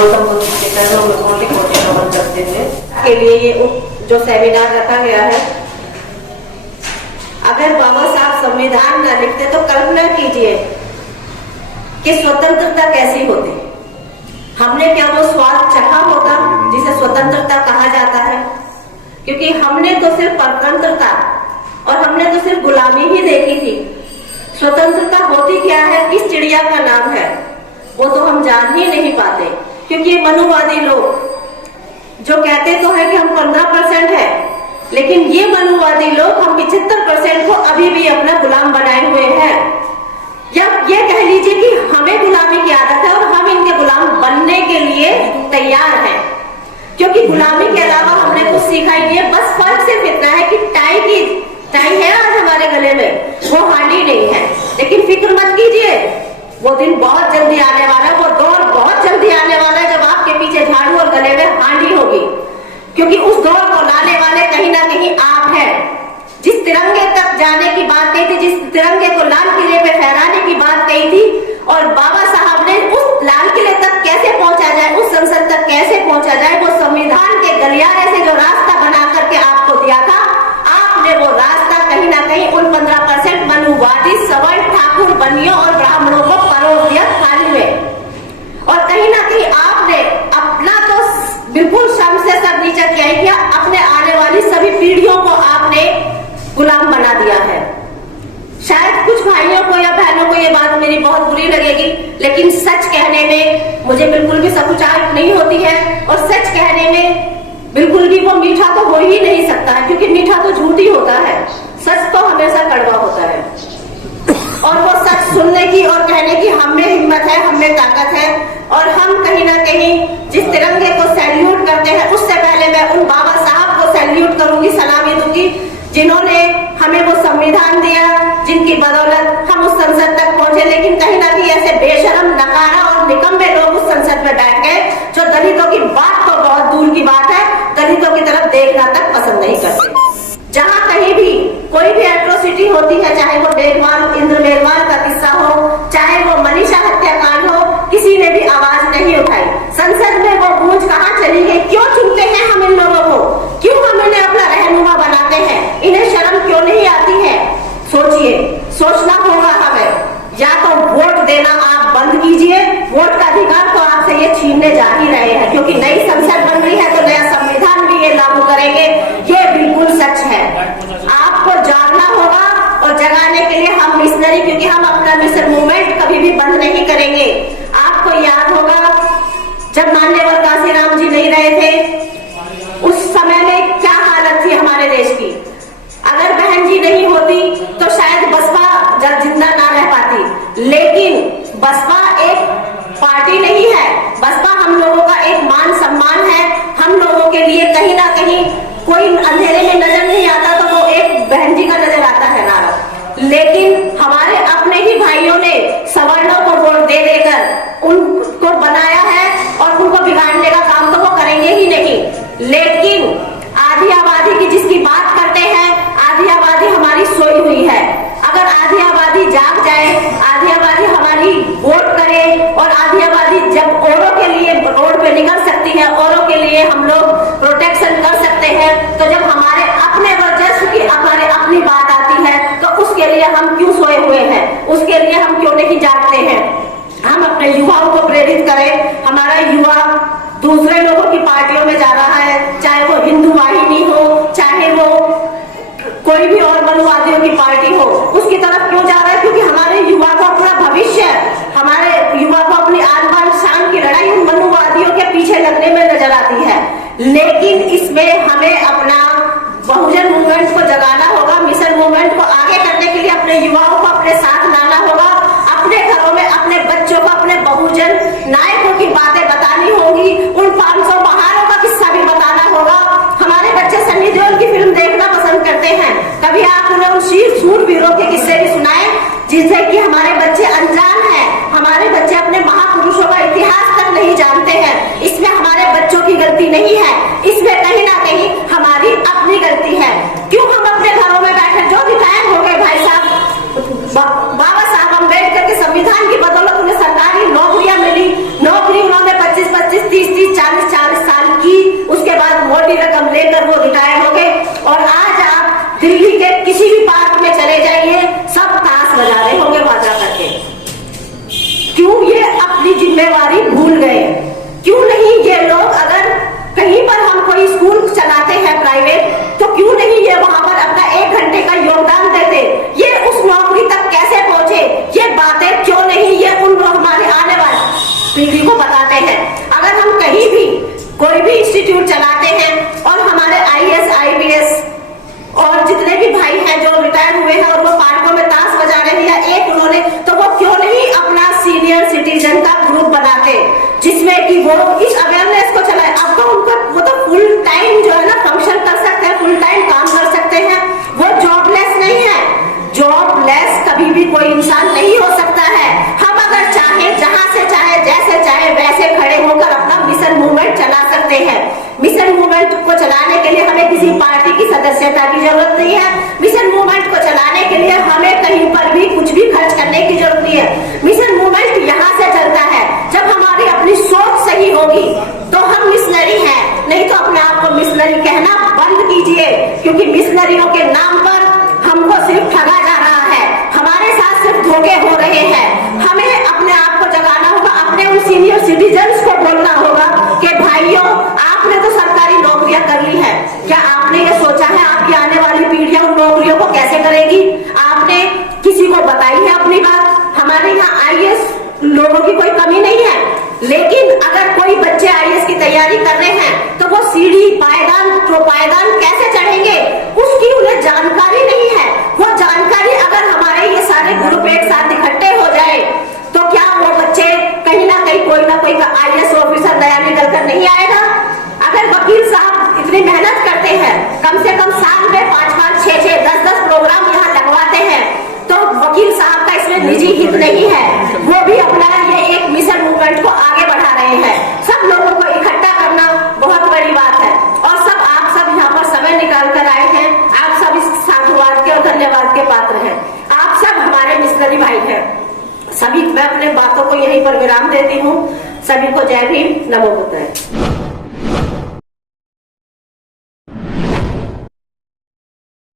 गौतम बुद्ध के चरणों में कोटि कोटि नमन करते हुए के लिए ये जो सेमिनार रखा गया है। अगर बाबा साहब संविधान न लिखते तो कल्पना कीजिए कि स्वतंत्रता कैसी होती। हमने क्या वो स्वाद चखा होता जिसे स्वतंत्रता कहा जाता है? क्योंकि हमने तो सिर्फ परतंत्रता और हमने तो सिर्फ गुलामी ही देखी थी। स्वतंत्रता होती क्या है, किस चिड़िया का नाम है, वो तो हम जान ही नहीं पाते। क्योंकि ये मनुवादी लोग जो कहते तो है कि हम 15% है, लेकिन ये मनुवादी लोग हम 75% को अभी भी अपना गुलाम बनाए हुए हैं। या ये कह लीजिए कि हमें गुलामी की आदत है और हम इनके गुलाम बनने के लिए तैयार हैं। क्योंकि गुलामी के अलावा हमने कुछ सीखा ही नहीं है। बस फर्क सिर्फ इतना है कि टाई है आज हमारे गले में, वो हांडी नहीं है। लेकिन फिक्र मत कीजिए, वो दिन बहुत जल्दी आने वाला है, वो दौर बहुत जल्दी आने वाला है जब आपके पीछे झाड़ू और गले में हांडी होगी। क्योंकि उस दौर को लाने वाले कहीं ना कहीं आप हैं। जिस तिरंगे तक जाने की बात कही थी, जिस तिरंगे को लाल किले पे फहराने की बात कही थी, और बाबा साहब ने उस लाल किले तक कैसे पहुंचा जाए, उस संसद तक कैसे पहुंचा जाए, वो संविधान के गलियारे से जो रास्ता बना करके आपको दिया था, आपने वो रास्ता कहीं ना कहीं उन 15% मनुवादी सवर्ण ठाकुर बनियों और ब्राह्मणों को परोस दिया थाली में। और कहीं ना कहीं आपने अपना तो बिल्कुल शर्म से सब नीचा किया, अपने आने वाली सभी पीढ़ियों को आपने गुलाम बना दिया है। शायद कुछ भाइयों को या बहनों को ये बात मेरी बहुत बुरी लगेगी, लेकिन सच कहने में मुझे बिल्कुल भी सकुचाहट नहीं होती है। और सच कहने में बिल्कुल भी वो मीठा तो हो ही नहीं सकता है, क्योंकि मीठा तो झूठ ही होता है, सच तो हमेशा कड़वा होता है। और वो सच सुनने की और कहने की हम में हिम्मत है, हम में ताकत है। और हम कहीं ना कहीं जिस तिरंगे को सैल्यूट करते हैं, उससे पहले मैं उन बाबा साहब को सैल्यूट करूंगी, सलामी दूंगी, जिन्होंने हमें वो संविधान दिया, जिनकी बदौलत हम उस संसद तक पहुंचे। लेकिन कहीं ना कहीं ऐसे बेशरम, नकारा और निकम्मे लोग उस संसद में बैठ गए जो दलितों की बात तो बहुत दूर की बात है, दलितों की तरफ देखना तक पसंद नहीं करते। जहां कहीं भी कोई भी एट्रोसिटी होती है, चाहे वो इंद्र मेघवाल का किस्सा हो, चाहे वो मनीषा हत्याकांड हो, किसी ने भी आवाज नहीं उठाई। संसद में वो गूंज कहां चली गई? क्यों चुनते हैं हम इन लोगों को? क्यों हम इन्हें अपना रहनुमा बनाते हैं? इन्हें शर्म क्यों नहीं आती है? सोचिए, सोचना होगा हमें। या तो वोट देना आप बंद कीजिए, वोट का अधिकार तो आपसे ये छीनने जा ही रहे हैं, क्योंकि नई संसद बन रही है तो नया संविधान भी ये लागू करेंगे, ये बिल्कुल सच है। आपको जागना होगा और जगाने के लिए हम मिशनरी, क्योंकि हम अपना मिशन मूवमेंट कभी भी बंद नहीं करेंगे। आपको याद होगा जब मान्यवर काशीराम जी नहीं रहे थे, उस समय में क्या हालत थी हमारे देश की। अगर बहन जी नहीं होती तो शायद बसपा जिंदा ना रह पाती। लेकिन बसपा एक पार्टी नहीं है, बसपा हम लोगों का एक मान सम्मान है। हम लोगों के लिए कहीं ना कहीं कोई अंधेरे में नजर नहीं आता तो वो एक बहन जी का नजर आता है नारा। लेकिन हमारे अपने ही भाइयों ने सवर्णों को वोट दे देकर उनको बनाया है, और उनको बिगाड़ने का काम तो वो करेंगे ही नहीं। लेकिन आधी आबादी की जिसकी बात करते हैं, आधी आबादी हमारी सोई हुई है। अगर आधी आबादी जाग जाए, आधी आबादी हमारी वोट करे, और आधी आबादी जब औरों के लिए रोड पे निकल सकती है, औरों के लिए हम लोग प्रोटेक्शन कर सकते हैं, तो जब हमारे अपने वर्चस्व की हमारे अपनी बात आती है तो उसके लिए हम क्यों सोए हुए हैं? उसके लिए हम क्यों नहीं जागते हैं? हम अपने युवाओं को प्रेरित करें। हमारा युवा दूसरे लोगों की पार्टियों में जा रहा है, चाहे वो हिंदू वाहिनी हो, चाहे वो कोई भी और मनुवादियों की पार्टी हो, उसकी तरफ क्यों जा रहा है? क्योंकि हमारे युवा को अपना भविष्य, हमारे युवा को अपनी आन बान शान की लड़ाई उन मनुवादियों के पीछे लगने में नजर आती है। लेकिन इसमें हमें अपना बहुजन मूवमेंट को जगाना होगा, मिशन मूवमेंट को आगे करने के लिए अपने युवाओं को अपने साथ लाना होगा। अपने घरों में अपने बच्चों को अपने बहुजन नायकों की बातें बतानी होंगी, उन 500 बहारों का किस्सा भी बताना होगा। हमारे बच्चे सन्नी देओल की फिल्म देखना पसंद करते हैं, कभी आप उन्हें उन शूरवीरों के किस्से भी सुनाएं जिनसे कि हमारे बच्चे अनजान हैं। हमारे बच्चे अपने महापुरुषों का इतिहास तक नहीं जानते हैं। इसमें हमारे बच्चों की गलती नहीं है, इसमें कहीं ना कहीं हमारी अपनी गलती है। क्यों हम अपने घरों में बैठे, जो रिटायर हो गए भाई साहब, बाबा साहब अम्बेडकर के संविधान की बदौलत उन्हें सरकारी नौकरियां मिली, थोड़ी रकम लेकर वो रिटायर हो गए। और आज आप दिल्ली के किसी भी पार्क में चले जाइए, सब ताश बजा रहे होंगे वहां जा करके। क्यों ये अपनी जिम्मेवारी भूल गए? क्यों नहीं ये लोग, अगर कहीं पर हम कोई स्कूल चलाते हैं प्राइवेट, तो क्यों नहीं ये वहां पर अपना 1 घंटे का योगदान देते? ये उस नौकरी तक कैसे पहुंचे? ये बातें क्यों नहीं ये उन हमारे आने वाली पीढ़ी को बताते हैं? अगर हम कहीं भी कोई भी इंस्टीट्यूट चलाते हैं और हमारे IAS IPS और जितने भी भाई हैं जो रिटायर हुए हैं और वो पार्कों में ताश बजा रहे हैं या एक उन्होंने, तो वो क्यों नहीं अपना सीनियर सिटीजन का ग्रुप बनाते जिसमें कि वो इस अवेयरनेस को चलाए? अब तो उनको वो तो फुल टाइम जो है ना फंक्शन कर सकते हैं, फुल टाइम काम कर सकते हैं, वो जॉबलेस नहीं है। जॉबलेस कभी भी कोई इंसान नहीं हो सकता है। हम अगर चाहे जहां से चाहे जैसे चाहे वैसे खड़े होकर अपना मिशन मूवमेंट चला सकते हैं। मिशन मूवमेंट को चलाने के लिए हमें किसी पार्टी की सदस्यता की जरूरत नहीं है। मिशन मूवमेंट को चलाने के लिए हमें कहीं पर भी कुछ भी खर्च करने की जरूरत नहीं है। मिशन मूवमेंट यहाँ से चलता है, जब हमारी अपनी सोच सही होगी तो हम मिशनरी हैं, नहीं तो अपने आप को मिशनरी कहना बंद कीजिए, क्योंकि मिशनरियों के नाम पर हमको सिर्फ ठगा जा रहा है, हमारे साथ सिर्फ धोखे हो रहे हैं। हमें अपने आप को जगाना होगा, अपने उन सीनियर सिटीजन्स को बोलना होगा कि भाइयों, आपने तो सरकारी नौकरियां कर ली है, क्या आपने ये सोचा है आपकी आने वाली पीढ़ियां उन नौकरियों को कैसे करेगी? आपने किसी को बताई है अपनी बात? हमारे यहाँ IAS लोगों की कोई कमी नहीं है, लेकिन अगर कोई बच्चे IAS की तैयारी कर रहे हैं तो वो सीढ़ी पायदान कैसे चढ़ेंगे उसकी उन्हें जानकारी नहीं है। वो जानकारी अगर हमारे ये सारे ग्रुप एक साथ इकट्ठे हो जाए तो क्या वो बच्चे कहीं ना कहीं कोई ना कोई IAS ऑफिसर नया निकल कर नहीं आएगा? अगर वकील साहब इतनी मेहनत करते हैं, कम से कम साल में 5-5, 6-6, 10-10 प्रोग्राम यहाँ लगवाते हैं, तो वकील साहब का इसमें निजी हित नहीं है, वो भी अपना ये एक मिशन मूवमेंट को आगे बढ़ा रहे हैं। सब लोगों को इकट्ठा करना बहुत बड़ी बात है और आप सब यहाँ पर समय निकाल कर आए हैं। आप सब इस साधुवाद के और धन्यवाद के पात्र हैं। आप सब हमारे मिशनरी भाई हैं। सभी मैं अपने बातों को यहीं पर विराम देती हूँ। सभी को जय भीम, नमो बुद्धाय।